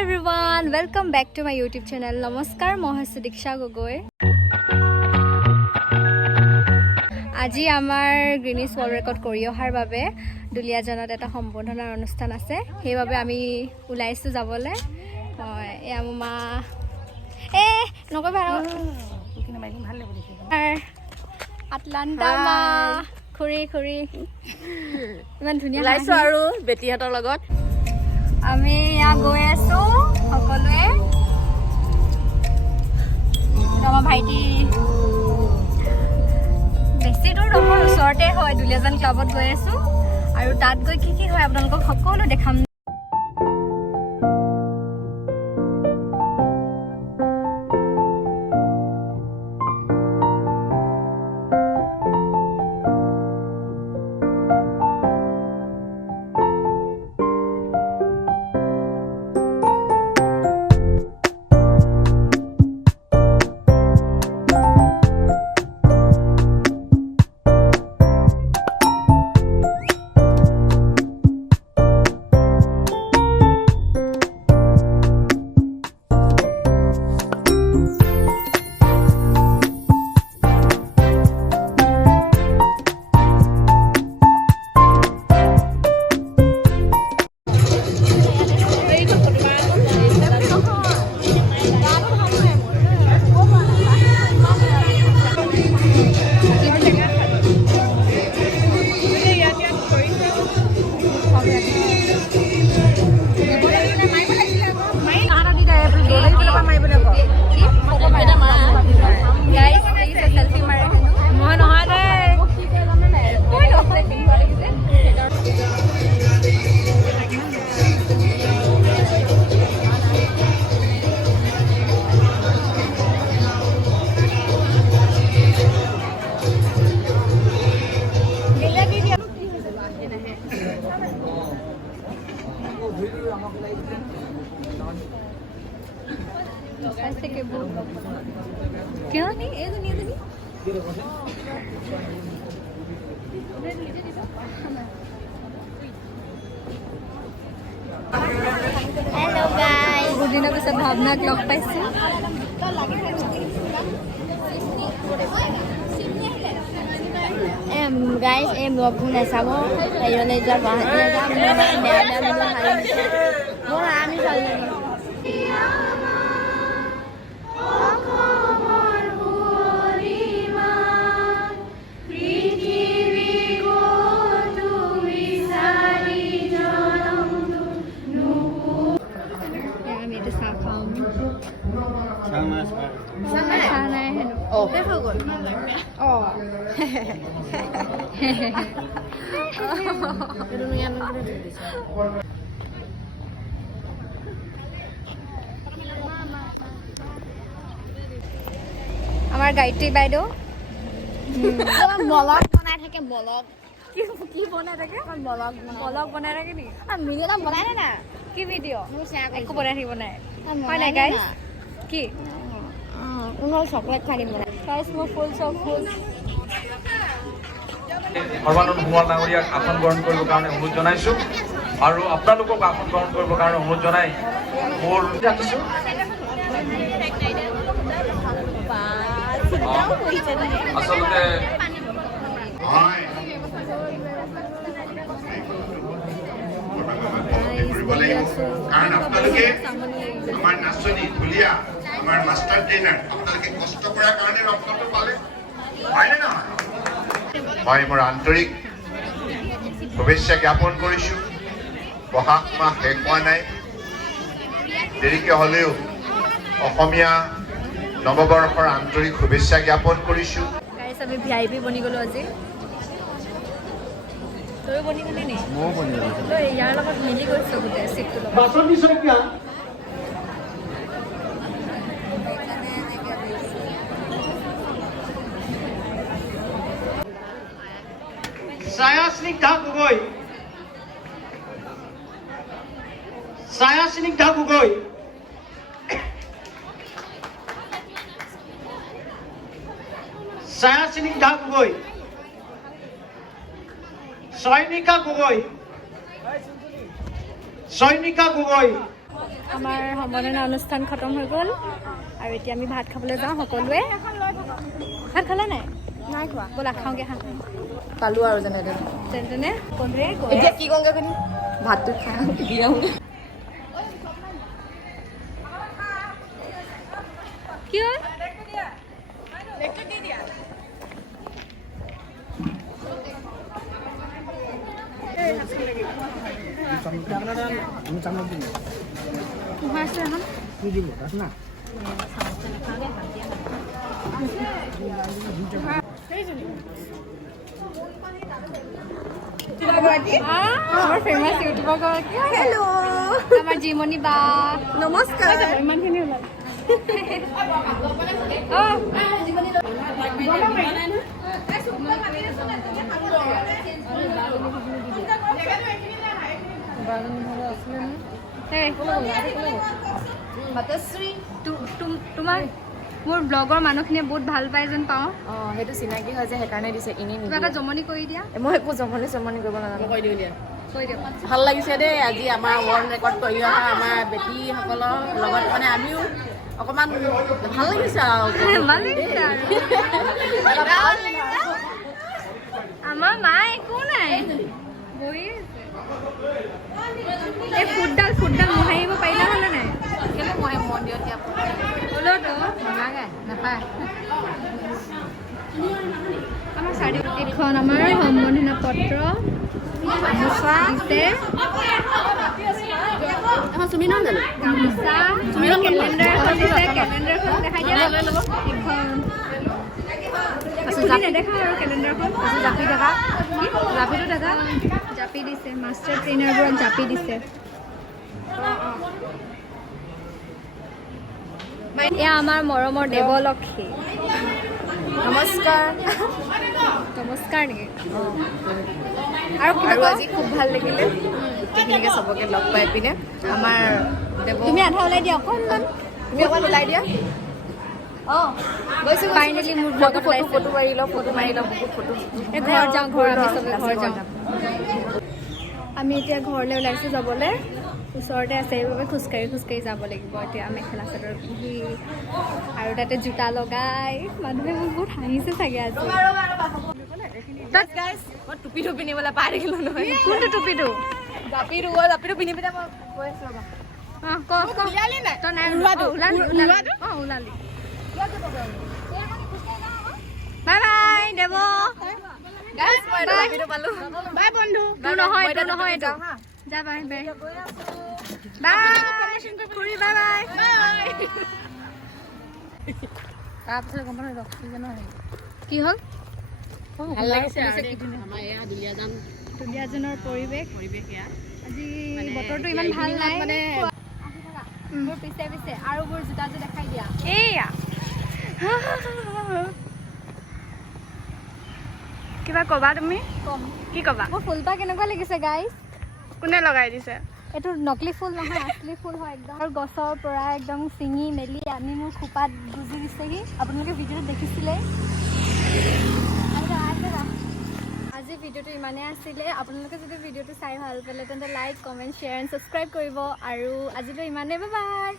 everyone, welcome back to my YouTube channel. নমস্কাৰ, মই হৈছো দীক্ষা গগৈ। আজি আমাৰ গ্ৰীনিছ ৱৰ্ল্ড ৰেকৰ্ড কৰি অহাৰ বাবে দুলিয়াজানত এটা সম্বৰ্ধনাৰ অনুষ্ঠান আছে। সেইবাবে আমি ওলাইছো যাবলৈ। এয়া মা নকবা আৰু আটলান্টা মা খুৰী ইমান ধুনীয়া ওলাইছো আৰু বেটিহঁতৰ লগত আমি ইয়া গৈ আছো সকলোৱে। আমাৰ ভাইটি বেছি দূৰ নহয়, ওচৰতে হয়, দুলিয়াজান ক্লাবত গৈ আছো আৰু তাত গৈ কি হয় আপোনালোকক সকলো দেখাম। क्या नहीं ये दुनिया दुनिया हेलो गाइस बहुत दिनों के साथ भावना लग पाइছে গাইজ এই ব্লগটো নাচাব বাহিৰলৈ যোৱা গুৱাহাটীলৈ যাম বেয়া বেয়া ভিডিঅ' মোৰ আমি ছোৱালীজনী আমাৰ গায়ত্ৰী বাইদেউ ব্লগ বনাই থাকে ব্লগ কি বনাই থাকে ব্লগ বনাই থাকে নেকি ভিডিঅ' এটা বনাই নে না কি ভিডিঅ' একো বনাই থাকিব নাই হয় নাই গাইজ কি চকলেট খাই দিম গাইজ মোৰ ফুল চব ফুল সৰ্বানন্দ সোণোৱাল ডাঙৰীয়াক আসন গ্ৰহণ কৰিবৰ কাৰণে অনুৰোধ জনাইছোঁ আৰু আপোনালোকক আসন গ্ৰহণ কৰিবৰ কাৰণে অনুৰোধ জনাই মোৰ ৰাখিছোঁ। আচলতে কাৰণ আপোনালোকে আমাৰ নাচনী ঢুলীয়া আমাৰ মাষ্টাৰ ট্ৰেইনাৰ আপোনালোকে কষ্ট কৰাৰ কাৰণে ৰত্নটো পালে হয়নে নহয়? মই মোৰ আন্তৰিক শুভেচ্ছা জ্ঞাপন কৰিছোঁ। বহাগ মাহ শেষ হোৱা নাই, দেৰিকৈ হ'লেও অসমীয়া নৱবৰ্ষৰ আন্তৰিক শুভেচ্ছা জ্ঞাপন কৰিছোঁ। আমি VIP বনি গলো আজি তই বনি গলি নি মই বনি গলো তই ইয়াৰ লগত মিলি গৈছ গোটে সিটটো লগত বাসন্তী শইকীয়া ছায়া স্নিগ্ধা গগৈ ছায়া স্নিগ্ধা গগৈ ছায়া স্নিগ্ধা গগৈ সৈনিকা গগৈ আমাৰ সম্বৰ্ধনা অনুষ্ঠান খতম হৈ গ'ল আৰু এতিয়া আমি ভাত খাবলৈ যাওঁ সকলোৱে। ভাত খালা নাই? নাই খোৱা। ব'লা খাওঁগৈ হা। পালোঁ আৰু যেনে তেনে বন্ধুৱে গৈ এতিয়া কি কওঁগে আপুনি ভাতটো খাই কি হ'ল? আমাৰ ফেমাছ ইউটিউবাৰ গৰাকী। হেল্ল', আমাৰ জিমনি বা। নমস্কাৰ। ইমানখিনি ওলাল। তোমাৰ মোৰ ব্লগৰ মানুহখিনিয়ে বহুত ভাল পাই যেন পাওঁ। অঁ সেইটো চিনাকি হয় যে সেইকাৰণে দিছে এনেই কিবা এটা জমনি কৰি দিয়া। মই একো জমনি কৰিব নাজানো। কৈ দিয়ক। ভাল লাগিছে দেই আজি আমাৰ ৱৰ্ল্ড ৰেকৰ্ড কৰি অহা আমাৰ বেটীসকলৰ লগত মানে আমিও অকণমান ভাল লাগিছে আৰু ভাল লাগিছে আৰু। আমাৰ মায়ে একো নাই বহি আছে। এই ফুটডাল মোহাৰি আহিব পাৰিলা হ'লে নাই? কেলৈ মই মন্দিৰত দিয়া হ'লেওতো নালাগে নাপায় আমাৰ এইখন আমাৰ সম্বৰ্ধনা পত্ৰ গামোচা দিছে। চুমি নহয় জানো গামোচা কেলেণ্ডাৰ এখন দিছে। কেলেণ্ডাৰখন দেখাই দিয়া। এইখন খুলি নেদেখা আৰু কেলেণ্ডাৰখন। জাপি দেখা জাপিটো দেখা। জাপি দিছে। মাষ্টাৰ ট্ৰেইনাৰবোৰক জাপি দিছে। এয়া আমাৰ মৰমৰ দেৱলক্ষ্মী। নমস্কাৰ। নমস্কাৰ নেকি? আৰু আৰু আজি খুব ভাল লাগিলে গোটেইখিনিকে চবকে লগ পাই পিনে। আমাৰ তুমি আধা ওলাই দিয়া অকণমান। তুমি অকণ ওলাই দিয়া। অঁ গৈছোঁ ফাইনেলি মোৰ ব্লগত ওলাইছে। ফটো মাৰি লওঁ বহুত ফটো। এই ঘৰত যাওঁ ঘৰ আমি চবে ঘৰ যাওঁ। আমি এতিয়া ঘৰলৈ ওলাইছোঁ যাবলৈ। ওচৰতে আছে সেইবাবে খোজকাঢ়ি যাব লাগিব এতিয়া মেখেলা চাদৰ পিন্ধি আৰু তাতে জোতা লগাই। মানুহে মোক বহুত হাঁহিছে চাগে আজি। মই টুপি পিন্ধিবলৈ পাই থাকিলোঁ নহয়। কোনটো টুপিটো? জাপিটো পিন্ধি পিনে মই কৈ আছোঁ ৰ'বা। তই নাই ওলালি। বাই বাই দেৱ। বাই বন্ধু। তোৰ নহয় এইটো। যা বাই বাই খুৰী বাই বাই। তাৰপিছত গম পালোঁ কি হ'ল? ভাল লাগিছে আমাৰ এয়া দুলীয়াজনৰ পৰিৱেশ এয়া আজি বতৰটো ইমান ভাল নাই মানে। মোৰ পিছে আৰু মোৰ জোতাযোৰ দেখাই দিয়া। এইয়া কিবা ক'বা তুমি? কম কি ক'বা? মোৰ ফুলপাহ কেনেকুৱা লাগিছে গাইজ? কোনে লগাই দিছে? এইটো নকলি ফুল নহয়, আচলি ফুল হয় একদম। আৰু গছৰ পৰা একদম ছিঙি মেলি আনি মোৰ খোপাত গুজি দিছেহি। আপোনালোকে ভিডিঅ'টো দেখিছিলে। আজি ভিডিঅ'টো ইমানেই আছিলে। আপোনালোকে যদি ভিডিঅ'টো চাই ভাল পালে তেন্তে like, comment, share and subscribe কৰিব। আৰু আজিলৈ ইমানেই। Bye bye.